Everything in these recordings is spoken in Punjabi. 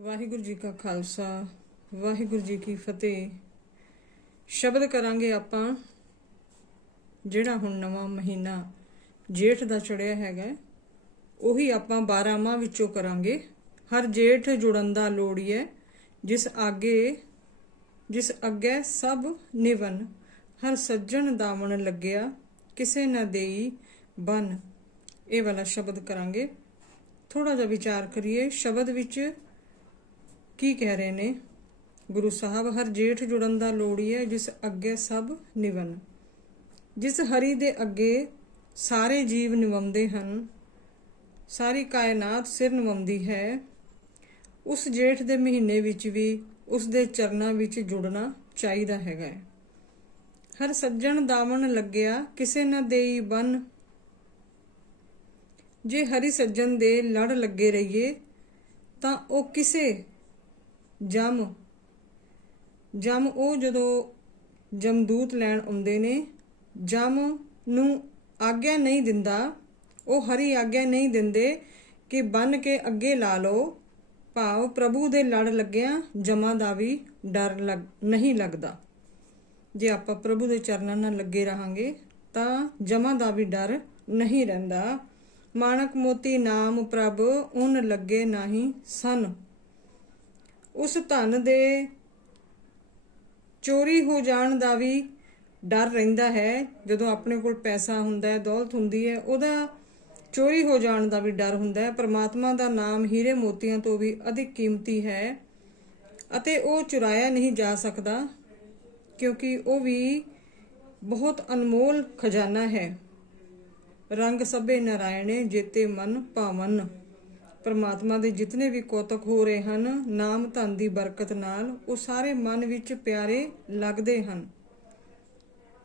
ਵਾਹਿਗੁਰੂ ਜੀ ਕਾ ਖਾਲਸਾ, ਵਾਹਿਗੁਰੂ ਜੀ ਕੀ ਫਤਿਹ। ਸ਼ਬਦ ਕਰਾਂਗੇ ਆਪਾਂ, ਜਿਹੜਾ ਹੁਣ ਨਵਾਂ ਮਹੀਨਾ ਜੇਠ ਦਾ ਚੜਿਆ ਹੈਗਾ, ਉਹੀ ਆਪਾਂ 12 ਮਾਹ ਵਿੱਚੋਂ ਕਰਾਂਗੇ। ਹਰ ਜੇਠ ਜੁੜਨ ਦਾ ਲੋੜੀ ਹੈ ਜਿਸ ਆਗੇ, ਜਿਸ ਅੱਗੇ ਸਭ ਨਿਵਨ। ਹਰ ਸੱਜਣ ਦਾਵਣ ਲੱਗਿਆ, ਕਿਸੇ ਨਾ ਦੇਈ ਬਨ। ਇਹ ਵਾਲਾ ਸ਼ਬਦ ਕਰਾਂਗੇ। ਥੋੜਾ ਜਿਹਾ ਵਿਚਾਰ ਕਰੀਏ, ਸ਼ਬਦ ਵਿੱਚ ਕੀ ਕਹਿ ਰਹੇ ਨੇ? ਗੁਰੂ ਸਾਹਿਬ, ਹਰ ਜੇਠ ਜੁੜਨ ਦਾ ਲੋੜੀ ਹੈ ਜਿਸ ਅੱਗੇ ਸਭ ਨਿਵਨ। ਜਿਸ ਹਰੀ ਦੇ ਅੱਗੇ ਸਾਰੇ ਜੀਵ ਨਿਵੰਦੇ ਹਨ, ਸਾਰੀ ਕਾਇਨਾਤ ਸਿਰ ਨਿਵੰਦੀ ਹੈ, ਉਸ ਜੇਠ ਦੇ ਮਹੀਨੇ ਵਿੱਚ ਵੀ ਉਸ ਦੇ ਚਰਨਾਂ ਵਿੱਚ ਜੁੜਨਾ ਚਾਹੀਦਾ ਹੈਗਾ ਹੈ। ਹਰ ਸੱਜਣ ਦਾਵਣ ਲੱਗਿਆ, ਕਿਸੇ ਨਾ ਦੇਈ ਬਨ। ਜੇ ਹਰੀ ਸੱਜਣ ਦੇ ਲੜ ਲੱਗੇ ਰਹੀਏ, ਤਾਂ ਉਹ ਕਿਸੇ ਜਮ। ਜਮ ਉਹ ਜਦੋਂ ਜਮਦੂਤ ਲੈਣ ਆਉਂਦੇ ਨੇ, ਜਮ ਨੂੰ ਆਗਿਆ ਨਹੀਂ ਦਿੰਦਾ, ਉਹ ਹਰੀ ਆਗਿਆ ਨਹੀਂ ਦਿੰਦੇ ਕਿ ਬੰਨ ਕੇ ਅੱਗੇ ਲਾ ਲਓ। ਭਾਵ ਪ੍ਰਭੂ ਦੇ ਲੜ ਲੱਗਿਆ ਜਮਾਂ ਦਾ ਵੀ ਡਰ ਲੱਗ, ਨਹੀਂ ਲੱਗਦਾ। ਜੇ ਆਪਾਂ ਪ੍ਰਭੂ ਦੇ ਚਰਨਾਂ ਨਾਲ ਲੱਗੇ ਰਹਾਂਗੇ, ਤਾਂ ਜਮਾਂ ਦਾ ਵੀ ਡਰ ਨਹੀਂ ਰਹਿੰਦਾ। ਮਾਣਕ ਮੋਤੀ ਨਾਮ ਪ੍ਰਭ, ਉਨ ਲੱਗੇ ਨਹੀਂ ਸਨ। ਉਸ ਧਨ ਦੇ ਚੋਰੀ ਹੋ ਜਾਣ ਦਾ ਵੀ ਡਰ ਰਹਿੰਦਾ ਹੈ। ਜਦੋਂ ਆਪਣੇ ਕੋਲ ਪੈਸਾ ਹੁੰਦਾ ਹੈ, ਦੌਲਤ ਹੁੰਦੀ ਹੈ, ਉਹਦਾ ਚੋਰੀ ਹੋ ਜਾਣ ਦਾ ਵੀ ਡਰ ਹੁੰਦਾ ਹੈ। ਪਰਮਾਤਮਾ ਦਾ ਨਾਮ ਹੀਰੇ ਮੋਤੀਆਂ ਤੋਂ ਵੀ ਅਧਿਕ ਕੀਮਤੀ ਹੈ ਅਤੇ ਉਹ ਚੁਰਾਇਆ ਨਹੀਂ ਜਾ ਸਕਦਾ, ਕਿਉਂਕਿ ਉਹ ਵੀ ਬਹੁਤ ਅਨਮੋਲ ਖਜ਼ਾਨਾ ਹੈ। ਰੰਗ ਸਭੇ ਨਾਰਾਇਣੇ ਜੇਤੇ ਮਨ ਭਾਵਨ। ਪਰਮਾਤਮਾ ਦੇ ਜਿਤਨੇ ਵੀ ਕੋਤਕ ਹੋ ਰਹੇ ਹਨ, ਨਾਮ ਧਨ ਦੀ ਬਰਕਤ ਨਾਲ ਉਹ ਸਾਰੇ ਮਨ ਵਿੱਚ ਪਿਆਰੇ ਲੱਗਦੇ ਹਨ।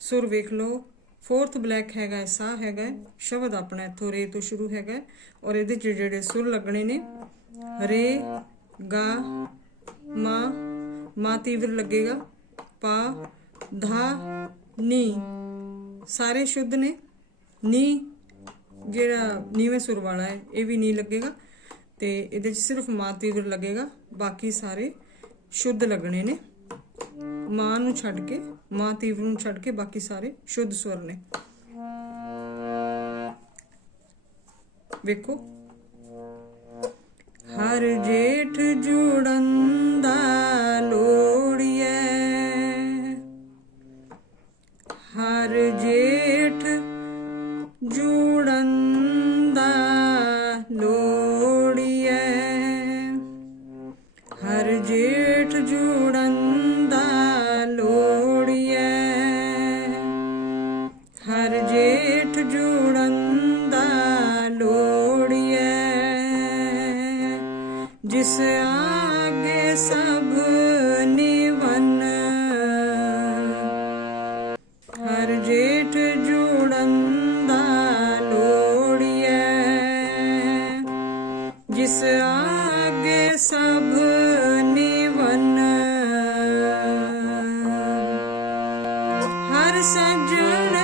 ਸੁਰ ਵੇਖ ਲਓ ਫੋਰਥ ਬਲੈਕ ਹੈਗਾ ਸਾ ਹੈਗਾ, ਸ਼ਬਦ ਆਪਣਾ ਇੱਥੋਂ ਰੇ ਤੋਂ ਸ਼ੁਰੂ ਹੈਗਾ ਔਰ ਇਹਦੇ ਚ ਜਿਹੜੇ ਸੁਰ ਲੱਗਣੇ ਨੇ, ਰੇ, ਗਾ, ਮਾ ਮਾ ਤੀਵਰ ਲੱਗੇਗਾ, ਪਾ, ਧਾ, ਨੀ। ਸਾਰੇ ਸ਼ੁੱਧ ਨੇ। ਨੀ ਜਿਹੜਾ ਨੀਵੇਂ ਸੁਰ ਵਾਲਾ ਹੈ, ਇਹ ਵੀ ਨਹੀਂ ਲੱਗੇਗਾ। ਤੇ ਇਹਦੇ ਚ ਸਿਰਫ ਮਾਂ ਤੀਵਰ ਲੱਗੇਗਾ, ਬਾਕੀ ਸਾਰੇ ਸ਼ੁੱਧ ਲੱਗਣੇ ਨੇ। ਮਾਂ ਨੂੰ ਛੱਡ ਕੇ, ਮਾਂ ਤੀਵਰ ਨੂੰ ਛੱਡ ਕੇ ਬਾਕੀ ਸਾਰੇ ਸ਼ੁੱਧ ਸਵਰ ਨੇ। ਵੇਖੋ। ਹਰ ਜੇਠ ਜੁੜਨ ਦਾ ਲੋੜੀਐ ਹਰ ਜੇਠ ਜੁੜਨ ਦਾ ਲੋੜੀਐ ਹਰ ਜੇਠ ਜੁੜਨ ਦਾ ਲੋੜੀਐ। ਹਰ ਜੇਠ ਜੁੜਨ ਦਾ ਲੋੜੀਐ। ਜਿਸ ਆਗੇ ਸਭ ਹਰ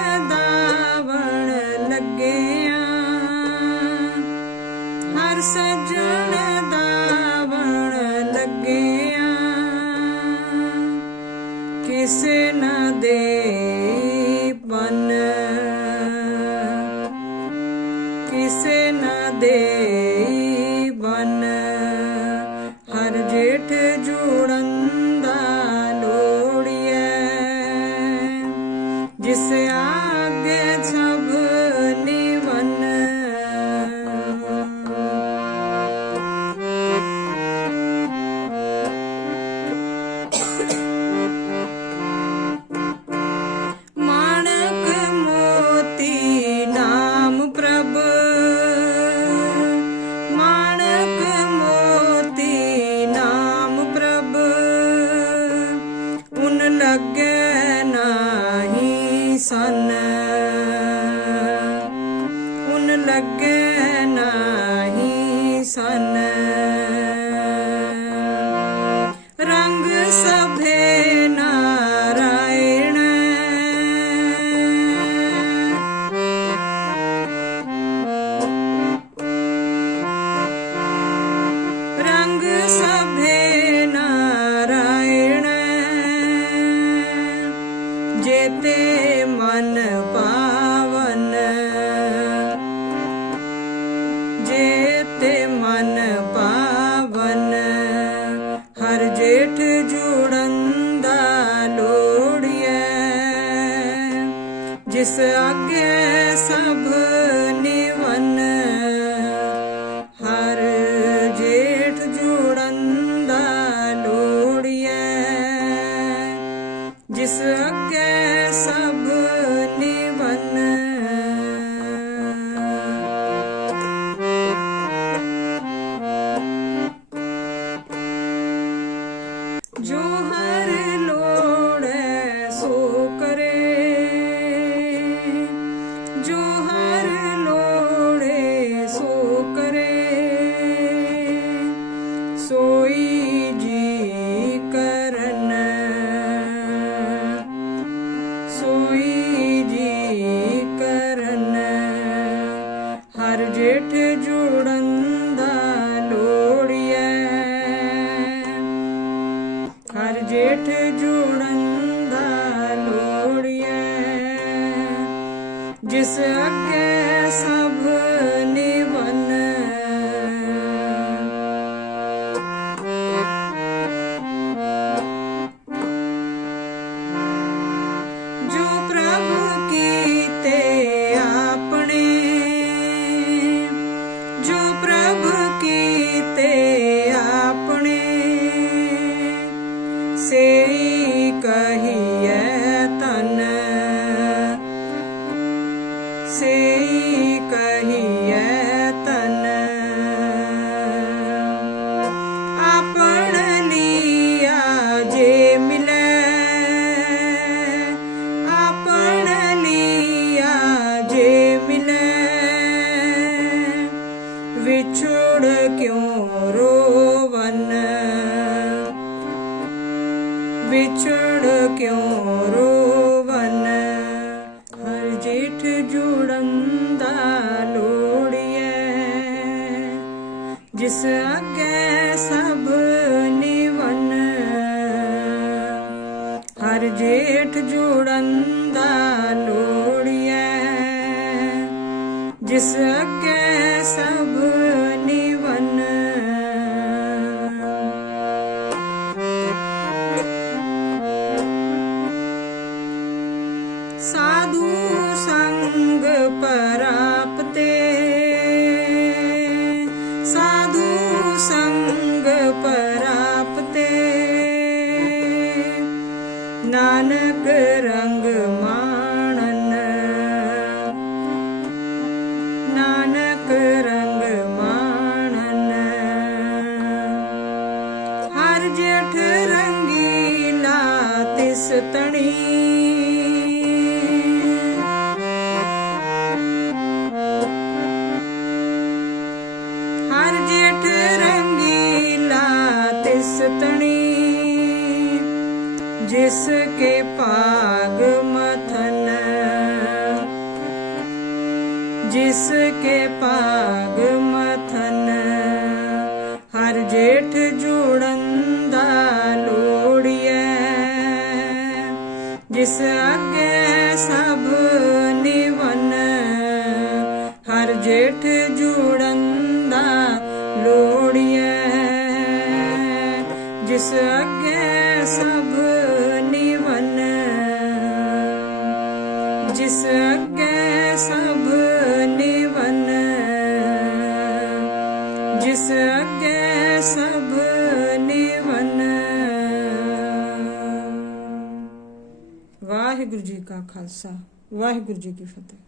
ਜਿਸ ਆਗੇ ਸਭ ਨਿਵਨ ਜਿਸ ਅੱਗੇ ਸਭ ਨਿਵਨ। ਹਰ ਜੇਠ ਜੁੜੰਦਾ ਲੋੜੀਐ ਜਿਸ ਅੱਗੇ ਸਭ ਨਾਨਕ ਰਾ जिसके पाग मथन हर जेठ जुड़ंदा लोड़िए जिस आगे सब निवन हर जेठ जुड़ंदा लोड़िए जिस आगे सब निवन जिस आगे सब ਸਭ ਨਿਵਨ। ਵਾਹਿਗੁਰੂ ਜੀ ਕਾ ਖਾਲਸਾ ਵਾਹਿਗੁਰੂ ਜੀ ਕੀ ਫਤਿਹ।